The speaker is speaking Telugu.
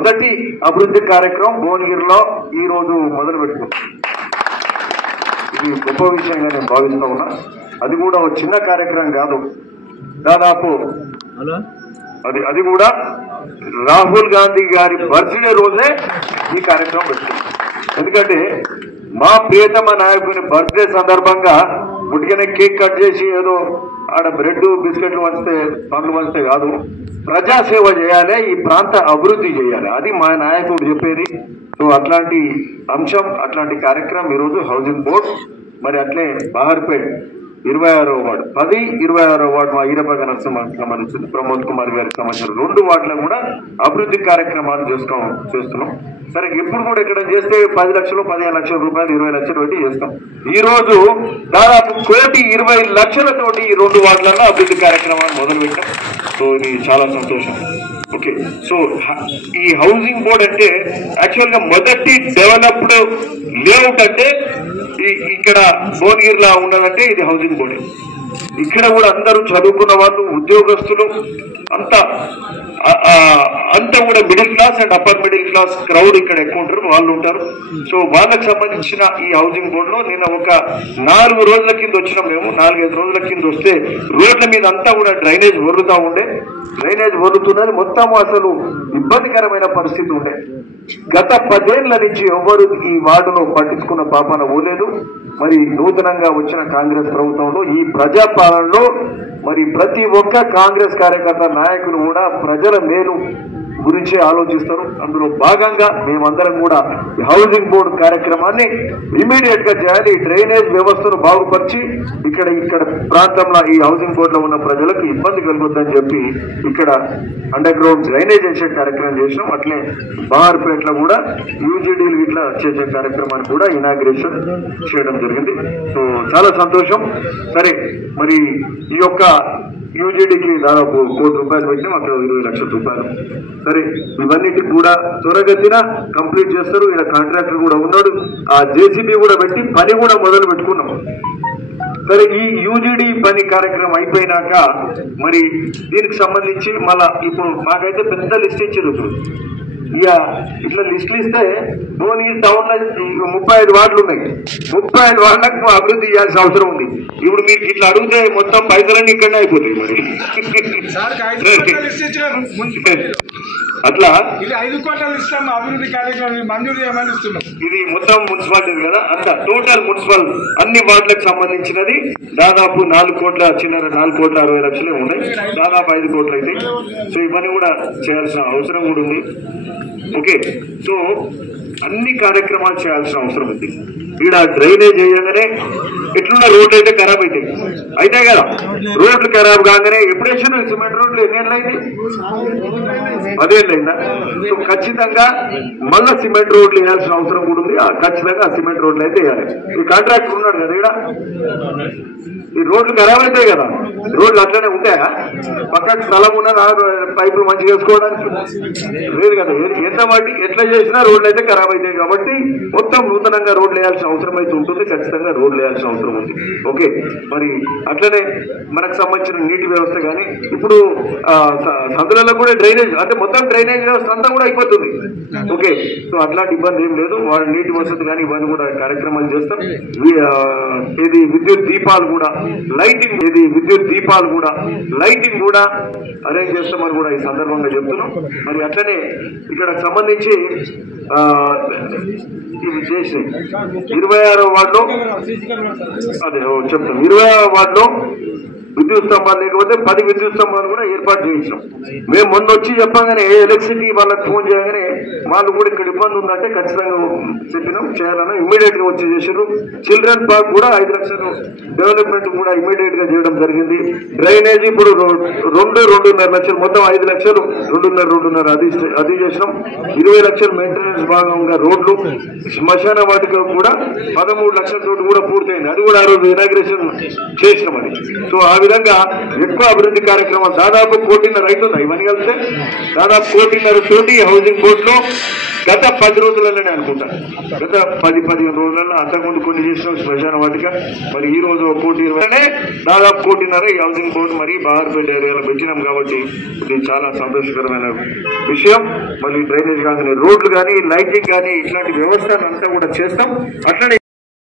మొదటి అభివృద్ధి కార్యక్రమం భువనగిరిలో ఈ రోజు మొదలు పెట్టుకున్నాం. ఇది గొప్ప విషయంగా నేను భావిస్తా ఉన్నా. అది కూడా ఒక చిన్న కార్యక్రమం కాదు, దాదాపు అది కూడా రాహుల్ గాంధీ గారి బర్త్డే రోజే ఈ కార్యక్రమం పెట్టుకున్నాం. ఎందుకంటే మా ప్రియతమ నాయకుని బర్త్డే సందర్భంగా ఉట్టిగానే కేక్ కట్ చేసి ఏదో ఆడ బ్రెడ్ బిస్కెట్లు వంచితే పండ్లు వంచితే కాదు, ప్రజాసేవ చేయాలి, ఈ ప్రాంత అభివృద్ధి చేయాలి, అది మా నాయకుడు చెప్పేది. సో అట్లాంటి అంశం, అట్లాంటి కార్యక్రమం ఈరోజు హౌసింగ్ బోర్డ్, మరి అట్లే బహార్పేట్ 26వ వార్డు 26వ వార్డు మా ఈరబాగ నరసింహకి సంబంధించింది, ప్రమోద్ కుమార్ గారికి సంబంధించిన 2 వార్డులకు కూడా అభివృద్ధి కార్యక్రమాలు చేస్తున్నాం. సరే, ఎప్పుడు కూడా ఇక్కడ చేస్తే 10 లక్షలు 15 లక్షల రూపాయలు 20 లక్షలు పెట్టి చేస్తాం. ఈ రోజు దాదాపు 1,20,00,000తోటి ఈ 2 వార్డులలో అభివృద్ధి కార్యక్రమాలు మొదలుపెట్టాం. సో ఇది చాలా సంతోషం. ఓకే, సో ఈ హౌసింగ్ బోర్డ్ అంటే యాక్చువల్ గా మొదటి డెవలప్డ్ లేఅవుట్ అంటే ఇక్కడ భువనగిరిలో ఉన్నదంటే ఇది హౌసింగ్ బోర్డే. ఇక్కడ కూడా అందరూ చదువుకున్న వాళ్ళు, ఉద్యోగస్తులు అంతా కూడా middle class and upper middle class crowd ఇక్కడ ఎక్కువ ఉంటారు, వాళ్ళు ఉంటారు. సో వాళ్ళకి సంబంధించిన ఈ హౌసింగ్ బోర్డులో నిన్న ఒక 4 రోజుల కింద వచ్చినాం మేము. 4-5 రోజుల కింద వస్తే రోడ్ల మీద అంతా కూడా డ్రైనేజ్ వరులుతూ ఉండే, డ్రైనేజ్ వరులుతున్నది మొత్తం అసలు ఇబ్బందికరమైన పరిస్థితి ఉండే. గత 10 ఏళ్ల నుంచి ఎవరు ఈ వార్డును పట్టించుకున్న పాపన పోలేదు. మరి నూతనంగా వచ్చిన కాంగ్రెస్ ప్రభుత్వంలో ఈ ప్రజాపాలనలో మరి ప్రతి ఒక్క కాంగ్రెస్ కార్యకర్త నాయకులు కూడా ప్రజల మేలు గురించే ఆలోచిస్తారు. అందులో భాగంగా మేమందరం కూడా హౌసింగ్ బోర్డు కార్యక్రమాన్ని ఇమీడియట్ గా చేయాలి. డ్రైనేజ్ వ్యవస్థను బాగుపరిచి ఇక్కడ ప్రాంతంలో ఈ హౌసింగ్ బోర్డులో ఉన్న ప్రజలకు ఇబ్బంది కలుగుతుందని చెప్పి ఇక్కడ అండర్ గ్రౌండ్ డ్రైనేజ్ చేసే కార్యక్రమం చేసినాం. అట్లే బహార్పేటలో కూడా యూజీడీలు ఇట్లా చేసే కార్యక్రమాన్ని కూడా ఇనాగ్రేషన్ చేయడం జరిగింది. సో చాలా సంతోషం. సరే, మరి ఈ యొక్క యూజీడీకి దాదాపు 1 కోటి రూపాయలు పెట్టినాం, అక్కడ 20 లక్షల రూపాయలు. సరే, ఇవన్నిటికి కూడా త్వరగతిన కంప్లీట్ చేస్తారు. ఇక్కడ కాంట్రాక్టర్ కూడా ఉన్నాడు, ఆ జేసీబీ కూడా పెట్టి పని కూడా మొదలు పెట్టుకున్నాం. సరే, ఈ యూజీడీ పని కార్యక్రమం అయిపోయినాక మరి దీనికి సంబంధించి మళ్ళా ఇప్పుడు మాకైతే పెద్ద లిస్ట్ ఇచ్చారు. ఇక ఇట్లా లిస్టులు ఇస్తే భువనగిరి టౌన్ లో 35 వార్డులు ఉన్నాయి. 35 వార్డులకు అభివృద్ధి చేయాల్సిన అవసరం ఉంది. ఇప్పుడు మీకు ఇట్లా అడిగితే మొత్తం పైసలన్నీ ఇక్కడనే అయిపోతాయి. మరి అట్లా 5 కోట్ల ఇస్తాం అభివృద్ధి కార్యక్రమం మంజూరు చేయమని ఇస్తున్నాం. ఇది మొత్తం మున్సిపాలిటీ కదా, అంత టోటల్ మున్సిపల్ అన్ని వార్డులకు సంబంధించినది దాదాపు 4 కోట్ల చిల్లర 4,60,00,000 ఉన్నాయి. దాదాపు 5 కోట్లు అయితే. సో ఇవన్నీ కూడా చేయాల్సిన అవసరం కూడా ఉంది. ఓకే, సో అన్ని కార్యక్రమాలు చేయాల్సిన అవసరం ఉంది. ఈడ డ్రైనేజ్ చేయగానే ఎట్లున్న రోడ్లు అయితే ఖరాబ్ అవుతాయి కదా, రోడ్లు ఖరాబ్ కాగానే ఎప్పుడు వేసాను సిమెంట్ రోడ్లు ఎన్నేళ్ళైంది? 10 ఏళ్ళైందా? సో ఖచ్చితంగా మళ్ళా సిమెంట్ రోడ్లు వేయాల్సిన అవసరం కూడా ఉంది. ఖచ్చితంగా ఆ సిమెంట్ రోడ్లు అయితే వేయాలి. ఈ కాంట్రాక్టర్ ఉన్నాడు కదా ఈడ, ఈ రోడ్లు ఖరాబ్ అవుతాయి కదా, రోడ్లు అట్లనే ఉంటాయా? పక్కకు స్థలం ఉన్నదా పైపులు మంచిగా వేసుకోవడానికి? లేదు కదా. ఎంత వాటి ఎట్లా చేసినా రోడ్లు అయితే ఖరాబ్ అవుతాయి. కాబట్టి మొత్తం నూతనంగా రోడ్లు వేయాల్సిన అవసరం అయితే ఉంటుంది. ఖచ్చితంగా రోడ్లు వేయాల్సిన అవసరం ఉంది. ఓకే, మరి అట్లనే మనకు సంబంధించిన నీటి వ్యవస్థ కానీ ఇప్పుడు సందులలో కూడా డ్రైనేజ్ అంటే మొత్తం డ్రైనేజ్ వ్యవస్థ అంతా కూడా అయిపోతుంది. ఓకే, సో అట్లాంటి ఇబ్బంది ఏం లేదు. వాళ్ళ నీటి వసతి కానీ ఇవన్నీ కూడా కార్యక్రమాలు చేస్తాం. ఇది విద్యుత్ దీపాలు కూడా లైటింగ్ కూడా అరేంజ్ చేస్తామని కూడా ఈ సందర్భంగా చెప్తున్నాం. మరి అట్లనే ఇక్కడ సంబంధించి ఇవి చేసి 26వ వార్డులో అదే చెప్తాం. 26వ వార్డులో విద్యుత్ స్తంభాలు లేకపోతే 10 విద్యుత్ స్తంభాలు కూడా ఏర్పాటు చేయించాం. మేము మొన్న వచ్చి చెప్పగానే ఎలక్ట్రిసిటీ వాళ్ళకి ఫోన్ చేయగానే వాళ్ళు కూడా ఇక్కడ ఇబ్బంది ఉందంటే ఖచ్చితంగా చెప్పినాం చేయాలని ఇమ్మీడియట్ గా వచ్చి చేశారు. చిల్డ్రన్ పార్క్ కూడా 5 లక్షలు డెవలప్మెంట్ కూడా ఇమ్మీడియట్ గా చేయడం జరిగింది. డ్రైనేజ్ ఇప్పుడు 2-2.5 లక్షలు, మొత్తం 5 లక్షలు 2.5 అది చేసినాం. 20 లక్షలు మెయింటెనెన్స్ భాగంగా రోడ్లు, శ్మశాన వాటిక కూడా 13 లక్షల తోటి కూడా పూర్తయింది. అది కూడా ఆ రోజు ఇనాగ్రేషన్ చేసినాం. అది సో ఆ విధంగా ఎక్కువ అభివృద్ధి కార్యక్రమం దాదాపు 1.5 కోటి అవుతుంది. ఇవన్నీ కలిస్తే దాదాపు 1.5 కోటి హౌసింగ్ బోర్డ్ లో గత 10 రోజులలోనే అనుకుంటా, గత 10-15 రోజులలో అంతకుముందు కొన్ని చేసిన శ్మశాన వాటిక, మరి ఈ రోజు 1.20 దాదాపు 1.5 కోటి ఈ హౌసింగ్ బోర్డు మరి బాగర్పేట ఏరియాలో పెట్టినాం. కాబట్టి ఇది చాలా సంతోషకరమైన విషయం. మళ్ళీ డ్రైనేజ్ కానీ, రోడ్లు కానీ, లైటింగ్ కానీ ఇట్లాంటి వ్యవస్థను అంతా కూడా చేస్తాం. అట్లనే